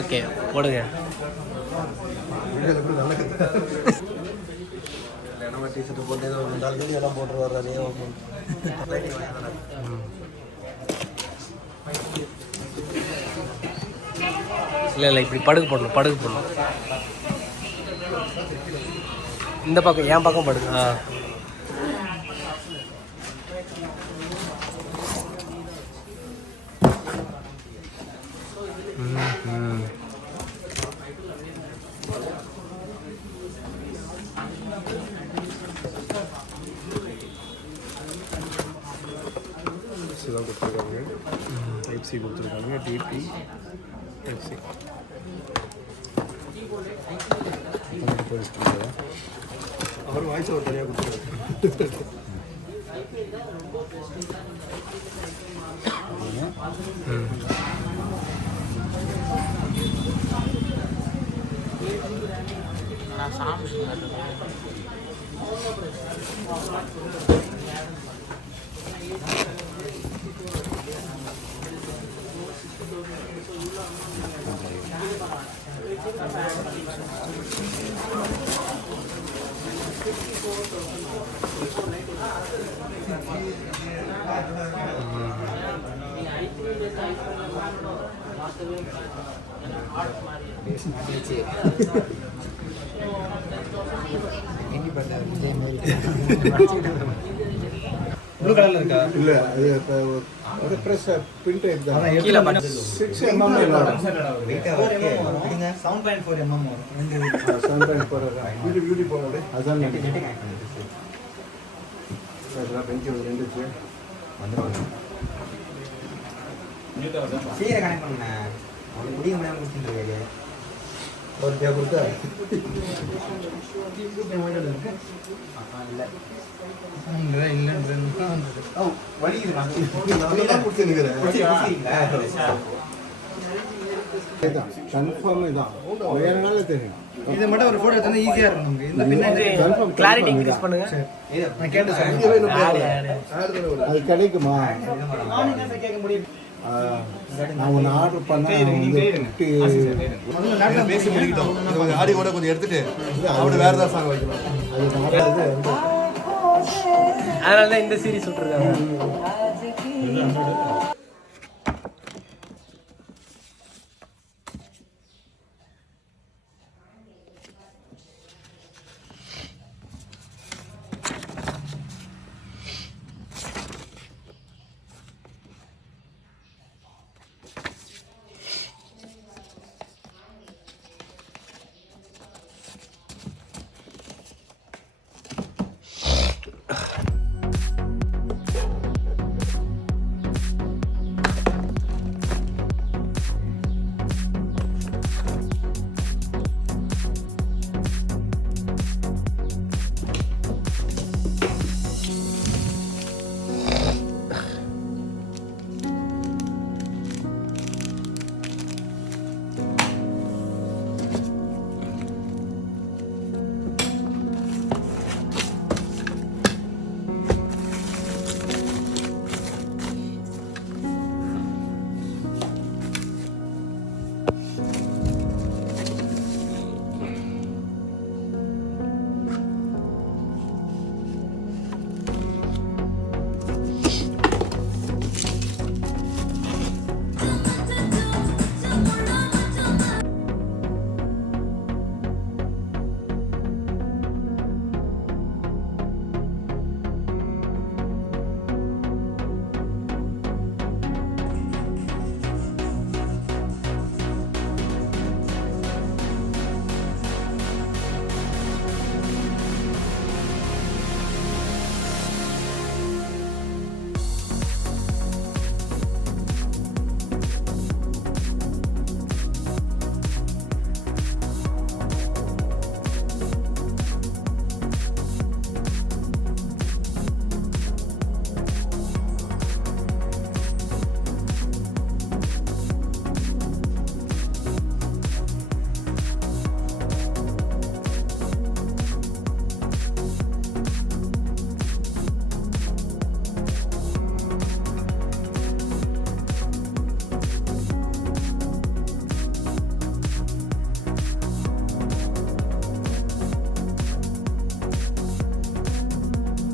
Okay போடுங்க. T-shirt போட்டு எல்லாம் போட்டு வர்றாரு. இல்லை இப்படி படுகு போடணும். இந்த பக்கம் என் பக்கம் படுங்க. தான் கொடுத்துருக்காங்க. டைப் சி கொடுத்துருக்காங்க. டிபி டைப் சி அவர் வாய்ஸ் ஒரு தனியாக கொடுத்துருக்காரு. ப்ளூ கலர்ல இருக்கா? இல்ல அது ஒரு பிரஸ் பிரிண்ட் எடுத்தா கீழ 6 mm வெயிட் ஓகே நீங்க 7.4 mm வரும். 7.4 பியூட்டி போடுறது அதான் நெட்டிங் ஆக்ட் சார் பெஞ்ச் ரெண்டு இருக்கு வந்துரும். சீர கனெக்ட் பண்ண அவளை முடிய முடியாம குடிச்சிட்டு ஒரு டே கொடுத்தா இதை மட்டும் ஒரு போட்டோ எடுத்தா ஈஸியா இருக்கும் நமக்கு. இந்த பின்னாடி கிளாரிட்டி இன்க்ரீஸ் பண்ணுங்க. நான் கேட்டு அது கிடைக்குமா? நான் ஒன்று ஆர்டர் பண்ணேன். பேசி முடிக்கிட்டோம். ஆடி கூட கொஞ்சம் எடுத்துட்டு அவரு வேற ஏதாவது சாங் வைக்கணும். அதனால தான் இந்த சீரிஸ் விட்டுருக்காங்க.